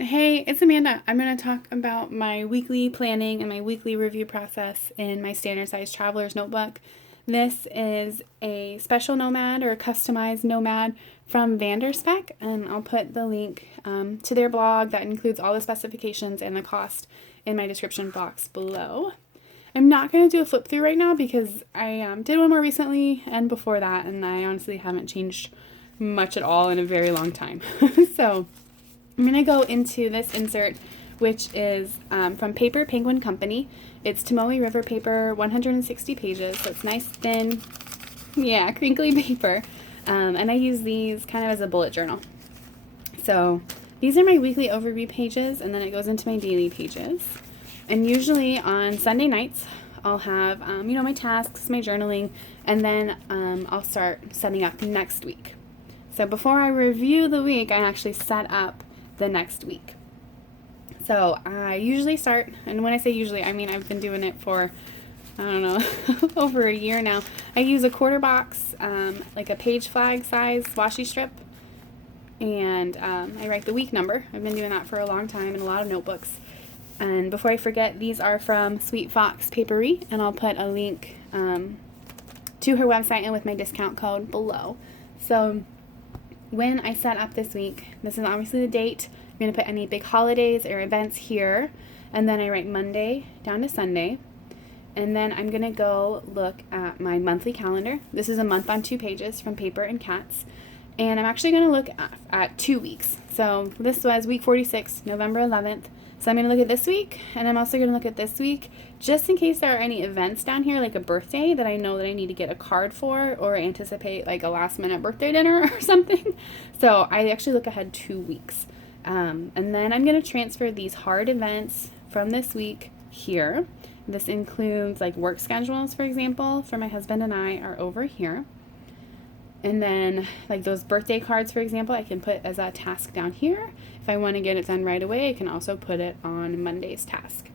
Hey, it's Amanda. I'm going to talk about my weekly planning and my weekly review process in my standard size traveler's notebook. This is a special Nomad or a customized Nomad from Spek, and I'll put the link to their blog that includes all the specifications and the cost in my description box below. I'm not going to do a flip through right now because I did one more recently and before that, and I honestly haven't changed much at all in a very long time. So I'm going to go into this insert, which is from Paper Penguin Company. It's Tomoe River paper, 160 pages, so it's nice, thin, yeah, crinkly paper. And I use these kind of as a bullet journal. So these are my weekly overview pages, and then it goes into my daily pages. And usually on Sunday nights, I'll have, my tasks, my journaling, and then I'll start setting up next week. So before I review the week, I actually set up the next week. So I usually start, and when I say usually, I mean I've been doing it for, I don't know, over a year now. I use a quarter box, like a page flag size washi strip, and I write the week number. I've been doing that for a long time in a lot of notebooks. And before I forget, these are from Sweet Fox Papery, and I'll put a link to her website and with my discount code below. So when I set up this week, this is obviously the date. I'm going to put any big holidays or events here, and then I write Monday down to Sunday, and then I'm going to go look at my monthly calendar. This is a month on 2 pages from Paper and Cats, and I'm actually going to look at 2 weeks. So this was week 46, November 11th. So I'm going to look at this week, and I'm also going to look at this week, just in case there are any events down here, like a birthday that I know that I need to get a card for, or anticipate like a last-minute birthday dinner or something. So I actually look ahead 2 weeks. And then I'm going to transfer these hard events from this week here. This includes like work schedules, for example, for my husband and I are over here. And then like those birthday cards, for example, I can put as a task down here. If I want to get it done right away, I can also put it on Monday's task.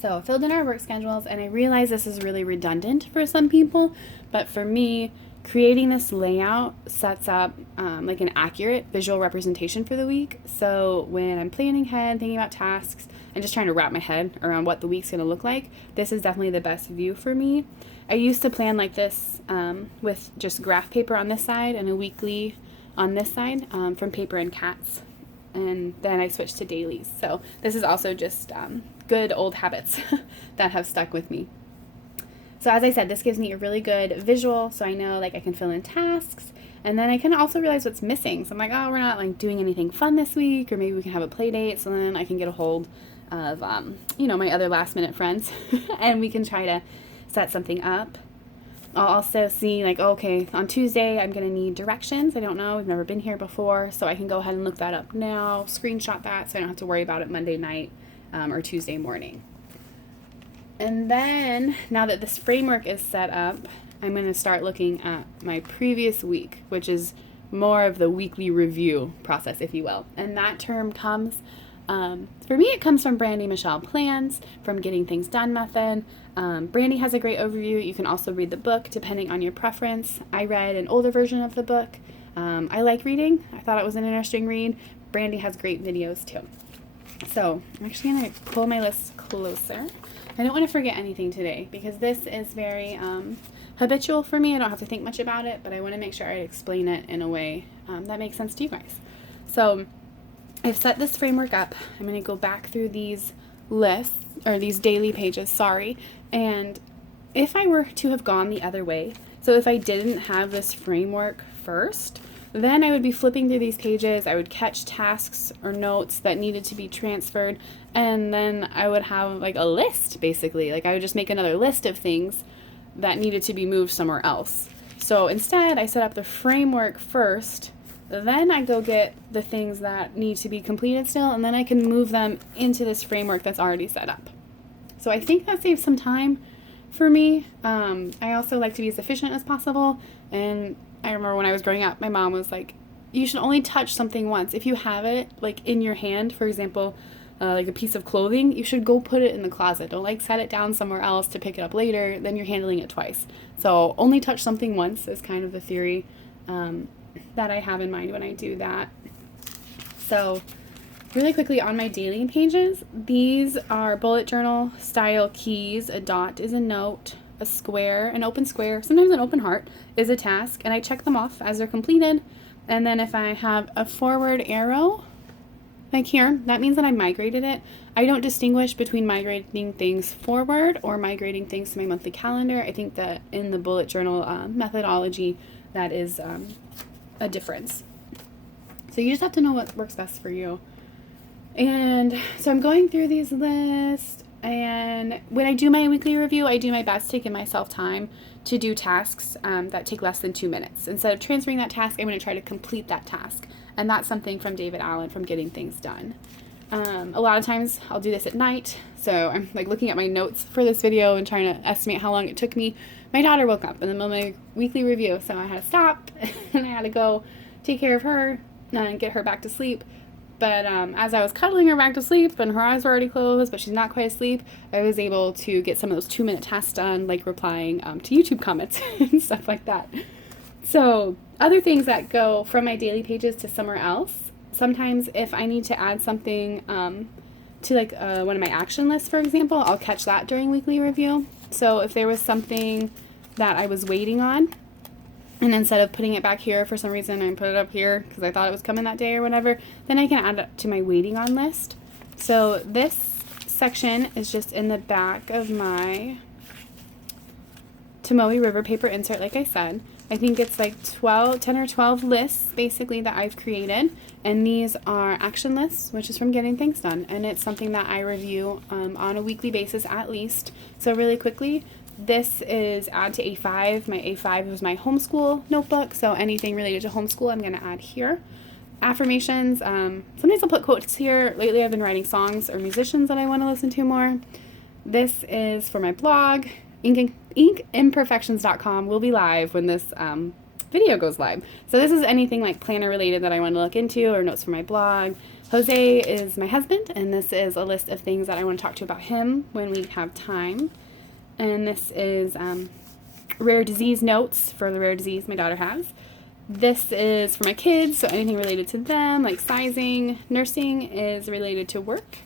So I filled in our work schedules, and I realize this is really redundant for some people, but for me, creating this layout sets up like an accurate visual representation for the week. So when I'm planning ahead, thinking about tasks, and just trying to wrap my head around what the week's going to look like, this is definitely the best view for me. I used to plan like this with just graph paper on this side and a weekly on this side from Paper and Cats. And then I switched to dailies. So this is also just good old habits that have stuck with me. So as I said, this gives me a really good visual, so I know like I can fill in tasks, and then I can also realize what's missing. So I'm like, oh, we're not like doing anything fun this week, or maybe we can have a play date. So then I can get a hold of my other last minute friends, and we can try to set something up. I'll also see like, okay, on Tuesday I'm going to need directions. I don't know, I've never been here before, so I can go ahead and look that up now, screenshot that so I don't have to worry about it Monday night or Tuesday morning. And then, now that this framework is set up, I'm going to start looking at my previous week, which is more of the weekly review process, if you will. And that term comes, for me, it comes from Brandy Michelle Plans, from Getting Things Done method. Brandy has a great overview. You can also read the book, depending on your preference. I read an older version of the book. I like reading. I thought it was an interesting read. Brandy has great videos, too. So I'm actually going to pull my list closer. I don't want to forget anything today because this is very habitual for me. I don't have to think much about it, but I want to make sure I explain it in a way that makes sense to you guys. So I've set this framework up. I'm going to go back through these lists, or these daily pages, and if I were to have gone the other way, so if I didn't have this framework first, then I would be flipping through these pages. I would catch tasks or notes that needed to be transferred, and then I would have like a list, basically. Like I would just make another list of things that needed to be moved somewhere else. So instead, I set up the framework first, then I go get the things that need to be completed still, and then I can move them into this framework that's already set up. So I think that saves some time for me. I also like to be as efficient as possible, and I remember when I was growing up, my mom was like, you should only touch something once. If you have it like in your hand, for example, like a piece of clothing, you should go put it in the closet. Don't like set it down somewhere else to pick it up later, then you're handling it twice. So only touch something once is kind of the theory that I have in mind when I do that. So Really quickly on my daily pages, these are bullet journal style keys. A dot is a note, a square, an open square, sometimes an open heart is a task, and I check them off as they're completed. And then if I have a forward arrow, like here, that means that I migrated it. I don't distinguish between migrating things forward or migrating things to my monthly calendar. I think that in the bullet journal methodology, that is a difference. So you just have to know what works best for you. And so I'm going through these lists, and when I do my weekly review, I do my best to give myself time to do tasks that take less than 2 minutes. Instead of transferring that task, I'm going to try to complete that task. And that's something from David Allen from Getting Things Done. A lot of times I'll do this at night. So I'm like looking at my notes for this video and trying to estimate how long it took me. My daughter woke up in the middle of my weekly review, so I had to stop and I had to go take care of her and get her back to sleep. But as I was cuddling her back to sleep and her eyes were already closed, but she's not quite asleep, I was able to get some of those 2-minute tasks done, like replying to YouTube comments and stuff like that. So other things that go from my daily pages to somewhere else, sometimes if I need to add something to like one of my action lists, for example, I'll catch that during weekly review. So if there was something that I was waiting on, and instead of putting it back here for some reason, I put it up here because I thought it was coming that day or whatever, then I can add it to my waiting on list. So this section is just in the back of my Tomoe River paper insert, like I said. I think it's like 10 or 12 lists basically that I've created, and these are action lists, which is from Getting Things Done, and it's something that I review on a weekly basis at least. So really quickly, this is add to A5. My A5 was my homeschool notebook, so anything related to homeschool I'm going to add here. Affirmations, sometimes I'll put quotes here. Lately I've been writing songs or musicians that I want to listen to more. This is for my blog. Inkimperfections.com will be live when this video goes live. So this is anything like planner related that I want to look into, or notes for my blog. Jose is my husband, and this is a list of things that I want to talk to about him when we have time. And this is rare disease notes for the rare disease my daughter has. This is for my kids, so anything related to them, like sizing. Nursing is related to work.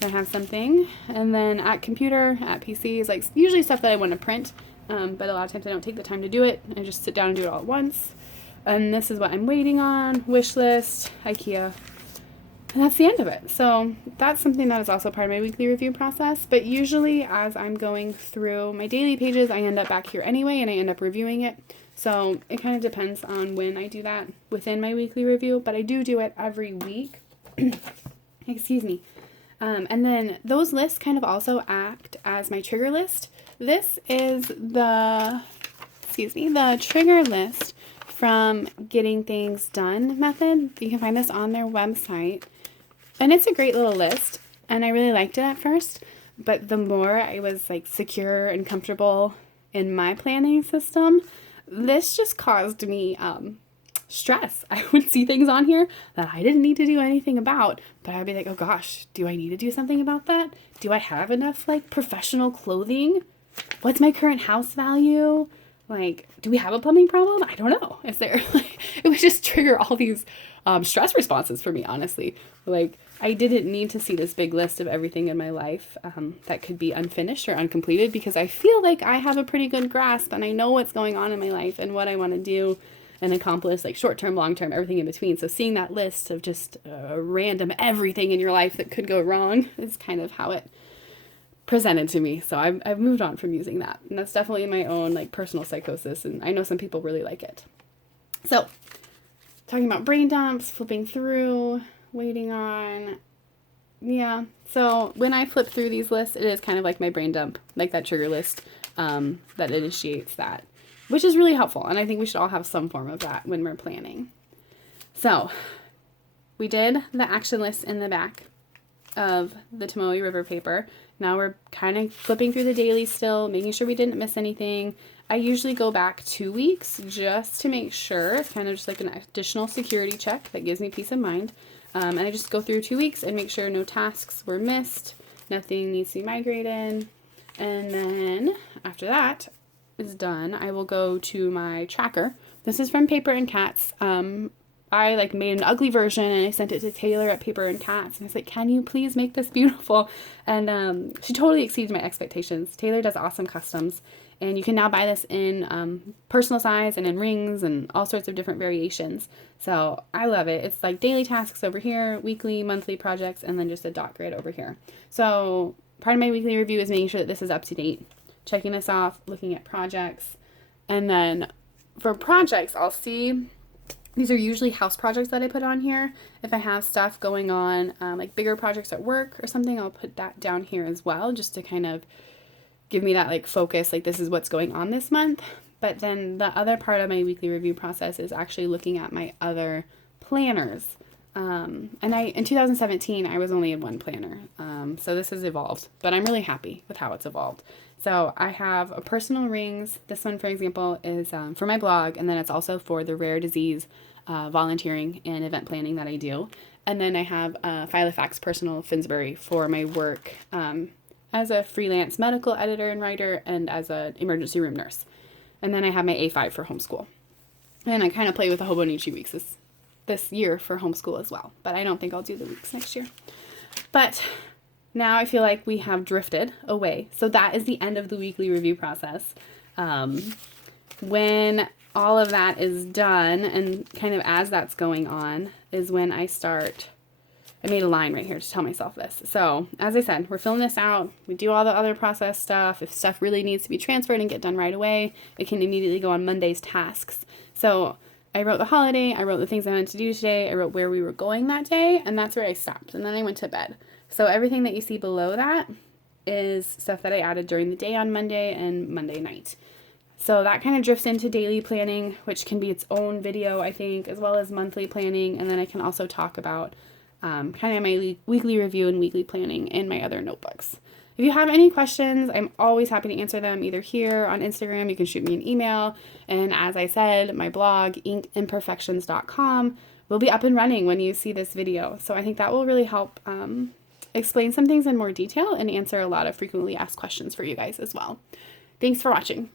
I have something. And then at computer, at PC is like usually stuff that I want to print, but a lot of times I don't take the time to do it. I just sit down and do it all at once. And this is what I'm waiting on, wish list, IKEA. And that's the end of it. So that's something that is also part of my weekly review process. But usually as I'm going through my daily pages, I end up back here anyway, and I end up reviewing it. So it kind of depends on when I do that within my weekly review. But I do it every week. Excuse me. And then those lists kind of also act as my trigger list. This is the trigger list from Getting Things Done method. You can find this on their website. And it's a great little list, and I really liked it at first, but the more I was like secure and comfortable in my planning system, this just caused me stress. I would see things on here that I didn't need to do anything about, but I'd be like, oh gosh, do I need to do something about that? Do I have enough like professional clothing? What's my current house value? Like, do we have a plumbing problem? I don't know. Is there like, it would just trigger all these stress responses for me, honestly. Like, I didn't need to see this big list of everything in my life that could be unfinished or uncompleted, because I feel like I have a pretty good grasp and I know what's going on in my life and what I want to do and accomplish, like short-term, long-term, everything in between. So seeing that list of just random everything in your life that could go wrong is kind of how it presented to me. So I've moved on from using that. And that's definitely my own like personal psychosis, and I know some people really like it. So talking about brain dumps, flipping through, waiting on, yeah. So when I flip through these lists, it is kind of like my brain dump, like that trigger list that initiates that, which is really helpful. And I think we should all have some form of that when we're planning. So we did the action list in the back of the Tomoe River paper. Now we're kind of flipping through the daily still, making sure we didn't miss anything. I usually go back 2 weeks just to make sure. It's kind of just like an additional security check that gives me peace of mind. And I just go through 2 weeks and make sure no tasks were missed, nothing needs to be migrated. And then after that is done, I will go to my tracker. This is from Paper and Cats. I like made an ugly version and I sent it to Taylor at Paper and Cats, and I was like, can you please make this beautiful? And she totally exceeded my expectations. Taylor does awesome customs, and you can now buy this in personal size and in rings and all sorts of different variations. So I love it. It's like daily tasks over here, weekly, monthly projects, and then just a dot grid over here. So part of my weekly review is making sure that this is up to date, checking this off, looking at projects, and then for projects, I'll see. These are usually house projects that I put on here. If I have stuff going on, like bigger projects at work or something, I'll put that down here as well, just to kind of give me that like focus, like this is what's going on this month. But then the other part of my weekly review process is actually looking at my other planners. And in 2017, I was only in one planner. So this has evolved, but I'm really happy with how it's evolved. So I have a personal rings. This one, for example, is for my blog, and then it's also for the rare disease volunteering and event planning that I do. And then I have a Filofax personal Finsbury for my work as a freelance medical editor and writer and as an emergency room nurse. And then I have my A5 for homeschool. And I kind of play with the Hobonichi weeks this year for homeschool as well. But I don't think I'll do the weeks next year. But now I feel like we have drifted away. So that is the end of the weekly review process. When all of that is done and kind of as that's going on is when I made a line right here to tell myself this. So as I said, we're filling this out. We do all the other process stuff. If stuff really needs to be transferred and get done right away, it can immediately go on Monday's tasks. So I wrote the holiday, I wrote the things I wanted to do today, I wrote where we were going that day, and that's where I stopped. And then I went to bed. So everything that you see below that is stuff that I added during the day on Monday and Monday night. So that kind of drifts into daily planning, which can be its own video, I think, as well as monthly planning. And then I can also talk about kind of my weekly review and weekly planning in my other notebooks. If you have any questions, I'm always happy to answer them either here on Instagram. You can shoot me an email. And as I said, my blog, inkimperfections.com, will be up and running when you see this video. So I think that will really help explain some things in more detail and answer a lot of frequently asked questions for you guys as well. Thanks for watching.